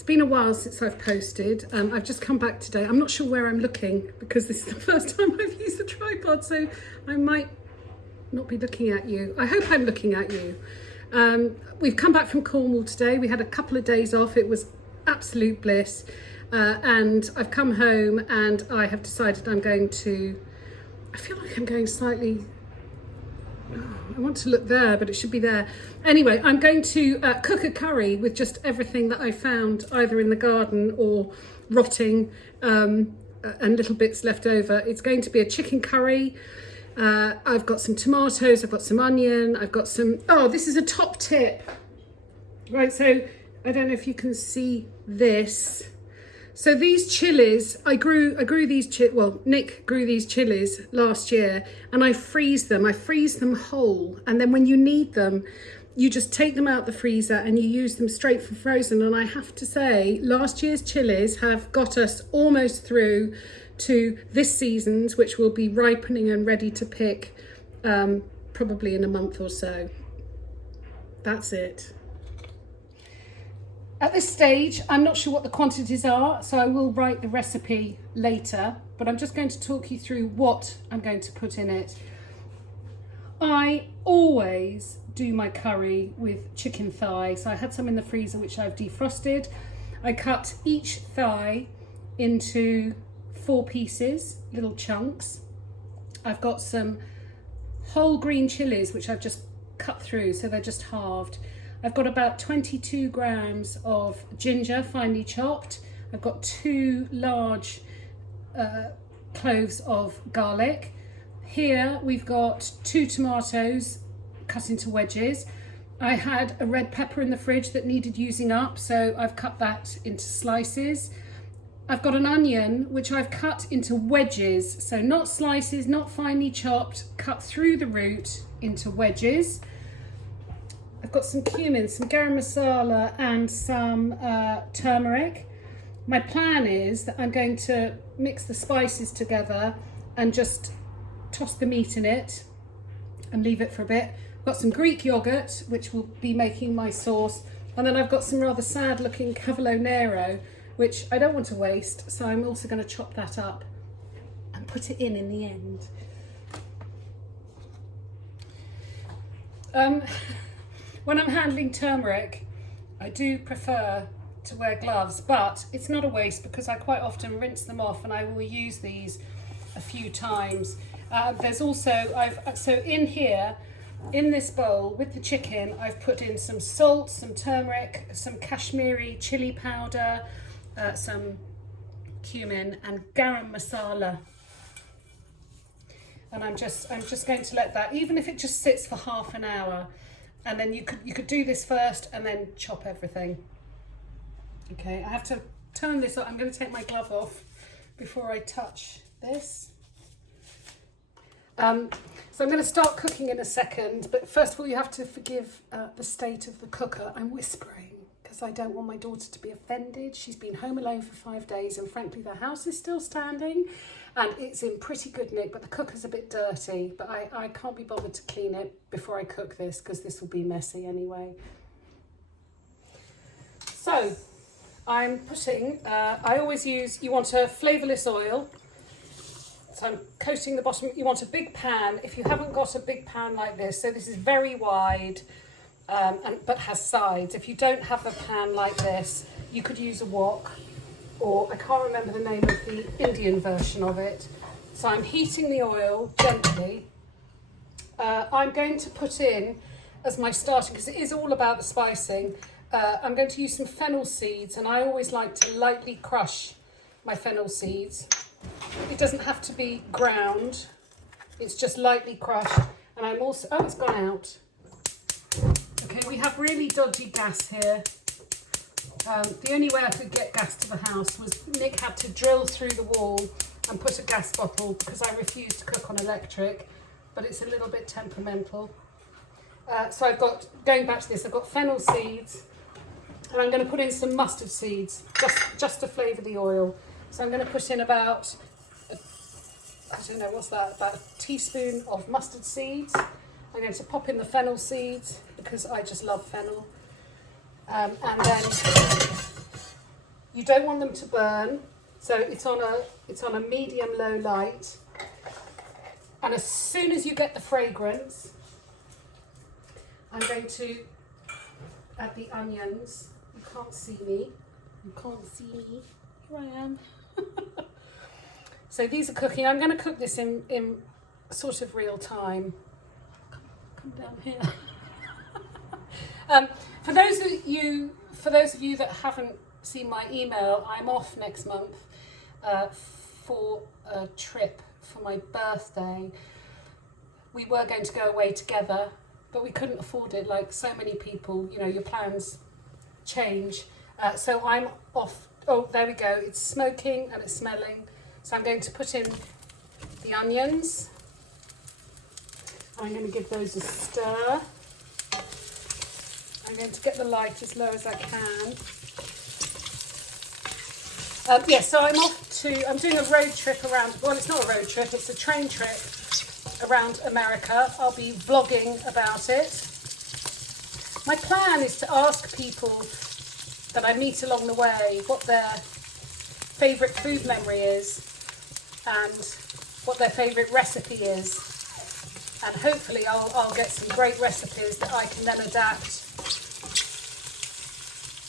It's been a while since I've posted. I've just come back today. I'm not sure where I'm looking because this is the first time I've used the tripod, so I might not be looking at you. I hope I'm looking at you. We've come back from Cornwall today. We had a couple of days off. It was absolute bliss. And I've come home and I have decided I'm going to, I feel like I'm going slightly, I want to look there, but it should be there. Anyway, I'm going to cook a curry with just everything that I found either in the garden or rotting and little bits left over. It's going to be a chicken curry. I've got some tomatoes, I've got some onion, I've got some, oh, this is a top tip. Right, so I don't know if you can see this. So these chilies, I grew these Nick grew these chilies last year, and I freeze them whole, and then when you need them, you just take them out the freezer and you use them straight from frozen. And I have to say, last year's chilies have got us almost through to this season's, which will be ripening and ready to pick probably in a month or so. That's it. At this stage, I'm not sure what the quantities are, so I will write the recipe later, but I'm just going to talk you through what I'm going to put in it. I always do my curry with chicken thigh, so I had some in the freezer which I've defrosted. I cut each thigh into 4 pieces, little chunks. I've got some whole green chilies which I've just cut through, so they're just halved. I've got about 22 grams of ginger, finely chopped. I've got 2 large cloves of garlic. Here we've got 2 tomatoes cut into wedges. I had a red pepper in the fridge that needed using up, so I've cut that into slices. I've got an onion which I've cut into wedges, so not slices, not finely chopped, cut through the root into wedges. I've got some cumin, some garam masala and some turmeric. My plan is that I'm going to mix the spices together and just toss the meat in it and leave it for a bit. I've got some Greek yogurt, which will be making my sauce. And then I've got some rather sad looking cavolo nero, which I don't want to waste. So I'm also going to chop that up and put it in the end. When I'm handling turmeric, I do prefer to wear gloves, but it's not a waste because I quite often rinse them off and I will use these a few times. There's also, so in here, in this bowl with the chicken, I've put in some salt, some turmeric, some Kashmiri chili powder, some cumin and garam masala. And I'm just going to let that, even if it just sits for half an hour, and then you could do this first and then chop everything. Okay, I have to turn this off. I'm going to take my glove off before I touch this. So I'm going to start cooking in a second, but first of all you have to forgive the state of the cooker. I'm whispering because I don't want my daughter to be offended. She's been home alone for 5 days and frankly the house is still standing and it's in pretty good nick, but the cooker's a bit dirty, but I can't be bothered to clean it before I cook this because this will be messy anyway. So I'm putting, I always use, you want a flavourless oil. So I'm coating the bottom. You want a big pan. If you haven't got a big pan like this, so this is very wide but has sides. If you don't have a pan like this, you could use a wok, or I can't remember the name of the Indian version of it. So I'm heating the oil gently. I'm going to put in, as my starting, because it is all about the spicing, I'm going to use some fennel seeds, and I always like to lightly crush my fennel seeds. It doesn't have to be ground, it's just lightly crushed. And I'm also, oh, it's gone out. Okay, we have really dodgy gas here. The only way I could get gas to the house was Nick had to drill through the wall and put a gas bottle because I refuse to cook on electric, but it's a little bit temperamental. So I've got, going back to this, I've got fennel seeds and I'm going to put in some mustard seeds just to flavour the oil. So I'm going to put in about, I don't know, what's that, about a teaspoon of mustard seeds. I'm going to pop in the fennel seeds because I just love fennel. And then You don't want them to burn, so it's on a medium-low light. And as soon as you get the fragrance, I'm going to add the onions. You can't see me. You can't see me. Here I am. So these are cooking. I'm going to cook this in sort of real time. Come down here. For those of you that haven't seen my email, I'm off next month for a trip for my birthday. We were going to go away together, but we couldn't afford it. Like so many people, you know, your plans change. So I'm off. Oh, there we go. It's smoking and it's smelling. So I'm going to put in the onions. I'm going to give those a stir. I'm going to get the light as low as I can. So I'm doing a road trip around, well, it's not a road trip, it's a train trip around America. I'll be vlogging about it. My plan is to ask people that I meet along the way what their favourite food memory is and what their favourite recipe is. And hopefully I'll get some great recipes that I can then adapt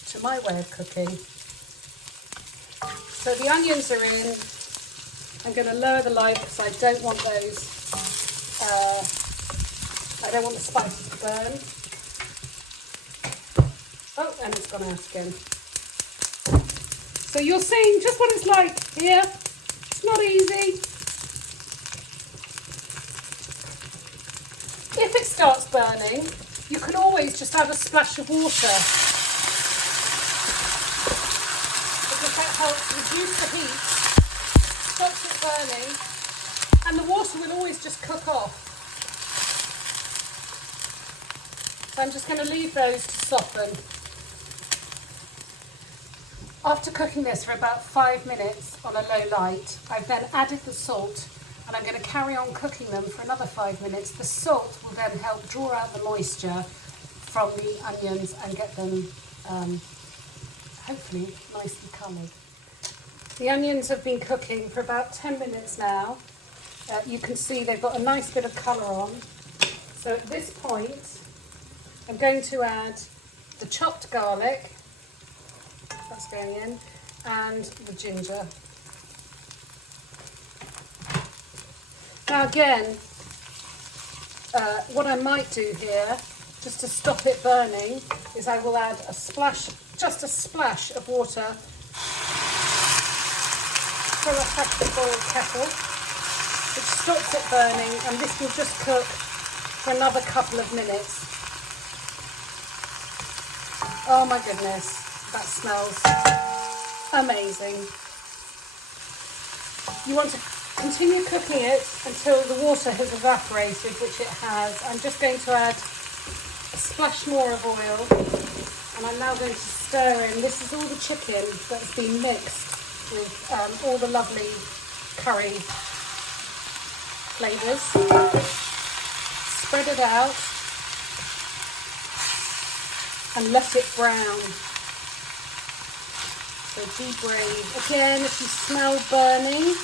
to my way of cooking. So the onions are in. I'm going to lower the light because I don't want those, I don't want the spices to burn. Oh, and it's gone out again. So you're seeing just what it's like here. It's not easy. If it starts burning, you can always just add a splash of water. Because that helps reduce the heat, stops it burning, and the water will always just cook off. So I'm just going to leave those to soften. After cooking this for about 5 minutes on a low light, I've then added the salt. And I'm going to carry on cooking them for another 5 minutes. The salt will then help draw out the moisture from the onions and get them hopefully nicely coloured. The onions have been cooking for about 10 minutes now. You can see they've got a nice bit of colour on. So at this point, I'm going to add the chopped garlic, that's going in, and the ginger. Now again, what I might do here, just to stop it burning, is I will add a splash, just a splash of water from a freshly boiled kettle, which stops it burning, and this will just cook for another couple of minutes. Oh my goodness, that smells amazing. You want to continue cooking it until the water has evaporated, which it has. I'm just going to add a splash more of oil, and I'm now going to stir in. This is all the chicken that's been mixed with all the lovely curry flavours. Spread it out and let it brown. So be brave. Again, if you smell burning,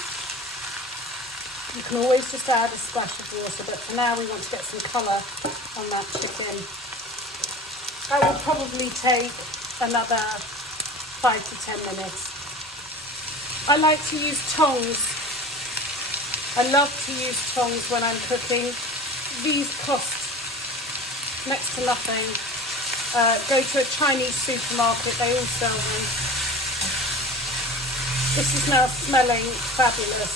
you can always just add a splash of water, but for now we want to get some colour on that chicken. That will probably take another 5 to 10 minutes. I like to use tongs. I love to use tongs when I'm cooking. These cost next to nothing. Go to a Chinese supermarket, they all sell them. This is now smelling fabulous.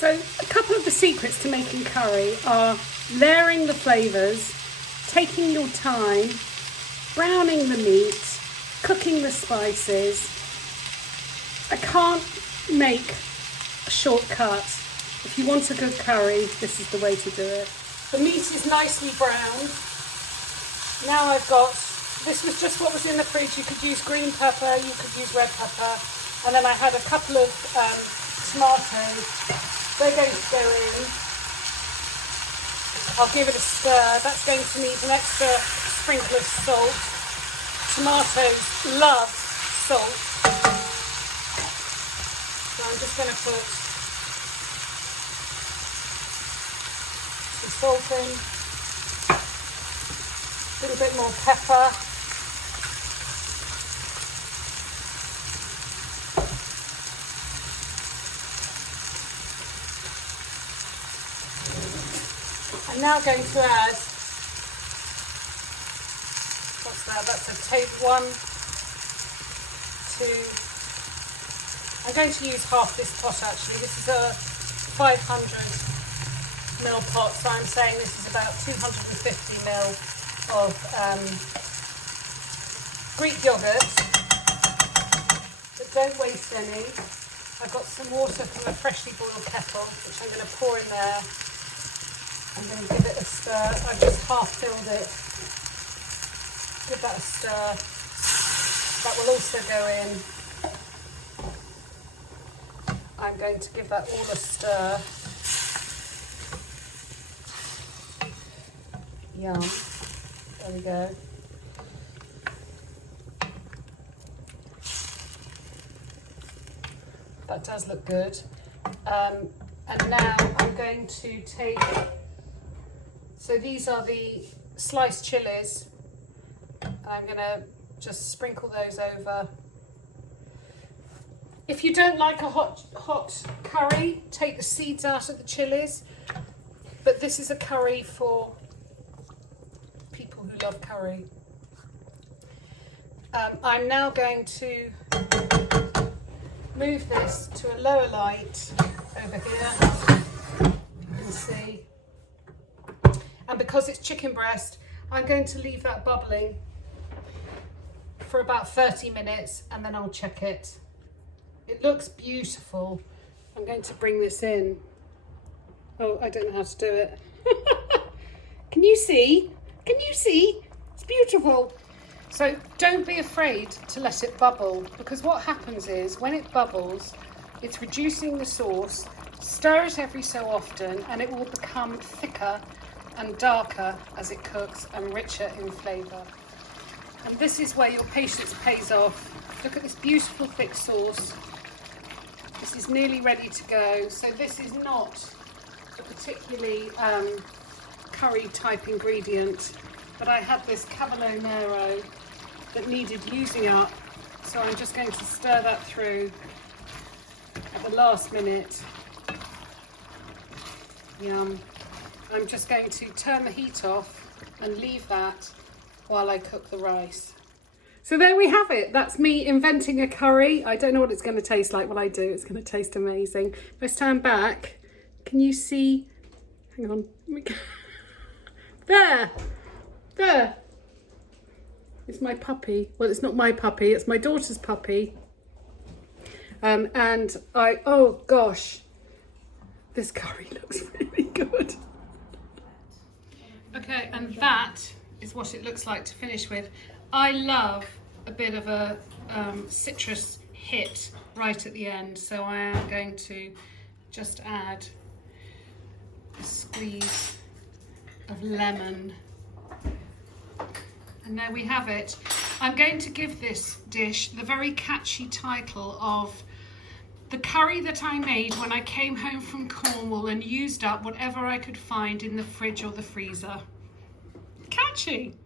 So a couple of the secrets to making curry are layering the flavours, taking your time, browning the meat, cooking the spices. I can't make a shortcut. If you want a good curry, this is the way to do it. The meat is nicely browned. Now I've got, this was just what was in the fridge. You could use green pepper, you could use red pepper. And then I had a couple of tomatoes. They're going to go in. I'll give it a stir. That's going to need an extra sprinkle of salt. Tomatoes love salt. So I'm just going to put some salt in, a little bit more pepper. I'm now going to add, what's that? That's a one, two. I'm going to use half this pot actually. This is a 500ml pot, so I'm saying this is about 250ml of Greek yogurt. But don't waste any. I've got some water from a freshly boiled kettle, which I'm going to pour in there. I'm going to give it a stir. I've just half filled it. Give that a stir. That will also go in. I'm going to give that all a stir. Yum. There we go. That does look good. And now I'm going to take, so these are the sliced chilies. I'm going to just sprinkle those over. If you don't like a hot curry, take the seeds out of the chilies. But this is a curry for people who love curry. I'm now going to move this to a lower light over here. You can see. And because it's chicken breast, I'm going to leave that bubbling for about 30 minutes and then I'll check it. It looks beautiful. I'm going to bring this in. Oh, I don't know how to do it. Can you see? Can you see? It's beautiful. So don't be afraid to let it bubble, because what happens is when it bubbles, it's reducing the sauce. Stir it every so often and it will become thicker and darker as it cooks and richer in flavour. And this is where your patience pays off. Look at this beautiful thick sauce. This is nearly ready to go. So this is not a particularly curry type ingredient, but I had this cavolo nero that needed using up. So I'm just going to stir that through at the last minute. Yum. I'm just going to turn the heat off and leave that while I cook the rice. So there we have it. That's me inventing a curry. I don't know what it's going to taste like. When I do, it's going to taste amazing. If I stand back, can you see? Hang on. There. There. It's my puppy. Well, it's not my puppy. It's my daughter's puppy. And oh gosh, this curry looks really good. Okay, and that is what it looks like to finish with. I love a bit of a citrus hit right at the end, so I am going to just add a squeeze of lemon. And there we have it. I'm going to give this dish the very catchy title of the curry that I made when I came home from Cornwall and used up whatever I could find in the fridge or the freezer. Catchy!